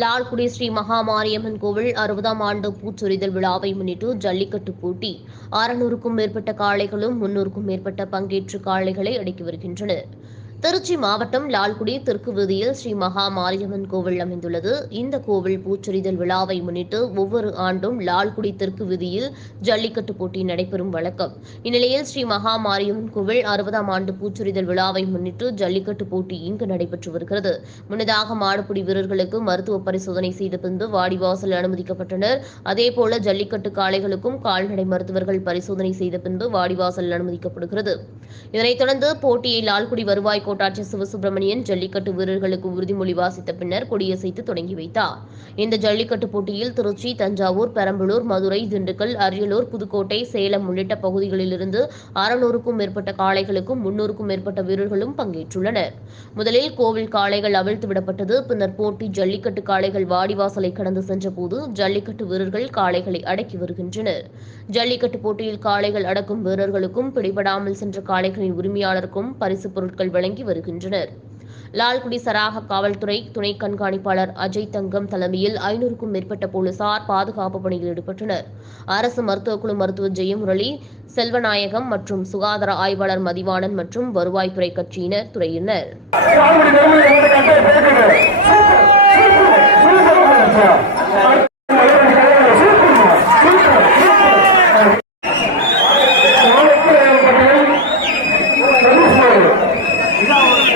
லால்குடி ஸ்ரீ மகாமாரியம்மன் கோவில் அறுபதாம் ஆண்டு பூச்சொரிதல் விழாவை முன்னிட்டு ஜல்லிக்கட்டு போட்டி. அறுநூறுக்கும் மேற்பட்ட காளைகளும் முன்னூறுக்கும் மேற்பட்ட பங்கேற்று காளைகளை அடக்கி வருகின்றனர். திருச்சி மாவட்டம் லால்குடி தெற்கு வீதியில் ஸ்ரீ மகா மாரியம்மன் கோவில் அமைந்துள்ளது. இந்த கோவில் பூச்சொரிதல் விழாவை முன்னிட்டு ஒவ்வொரு ஆண்டும் லால்குடி தெற்கு வீதியில் ஜல்லிக்கட்டு போட்டி நடைபெறும் வழக்கம். இந்நிலையில் ஸ்ரீ மகா மாரியம்மன் கோவில் அறுபதாம் ஆண்டு பூச்சொரிதல் விழாவை முன்னிட்டு ஜல்லிக்கட்டு போட்டி இங்கு நடைபெற்று வருகிறது. முன்னதாக மாடுபிடி வீரர்களுக்கு மருத்துவ பரிசோதனை செய்த பின்பு வாடிவாசல் அனுமதிக்கப்பட்டனர். அதேபோல ஜல்லிக்கட்டு காளைகளுக்கும் கால்நடை மருத்துவர்கள் பரிசோதனை செய்த பின்பு வாடிவாசல் அனுமதிக்கப்படுகிறது. இதனைத் தொடர்ந்து போட்டியை லால்குடி வருவாய் கோட்டாட்சியர் சிவசுப்பிரமணியன் ஜல்லிக்கட்டு வீரர்களுக்கு உறுதிமொழி வாசித்த பின்னர் கொடியசைத்து தொடங்கி வைத்தார். இந்த ஜல்லிக்கட்டு போட்டியில் திருச்சி தஞ்சாவூர் பெரம்பலூர் மதுரை திண்டுக்கல் அரியலூர் புதுக்கோட்டை சேலம் உள்ளிட்ட பகுதிகளிலிருந்து அறுநூறுக்கும் மேற்பட்ட காளைகளுக்கும் முன்னூறுக்கும் மேற்பட்ட வீரர்களும் பங்கேற்றுள்ளனர். முதலில் கோவில் காளைகள் அவிழ்த்து விடப்பட்டது. பின்னர் போட்டி ஜல்லிக்கட்டு காளைகள் வாடிவாசலை கடந்து சென்றபோது ஜல்லிக்கட்டு வீரர்கள் காளைகளை அடக்கி வருகின்றனர். ஜல்லிக்கட்டு போட்டியில் காளைகள் அடக்கும் வீரர்களுக்கும் பிடிபடாமல் சென்ற காளைகளின் உரிமையாளருக்கும் பரிசுப் பொருட்கள் வழங்கி வருகின்றனர். லால்குடி சராக காவல்துறை துணை கண்காணிப்பாளர் அஜய் தங்கம் தலைமையில் ஐநூறுக்கும் மேற்பட்ட போலீசார் பாதுகாப்பு பணியில் ஈடுபட்டனர். அரசு மருத்துவக் குழு மருத்துவர் ஜெயமுரளி செல்வநாயகம் மற்றும் சுகாதார ஆய்வாளர் மதிவாணன் மற்றும் வருவாய்த்துறை கட்சியினர் துறையினர்.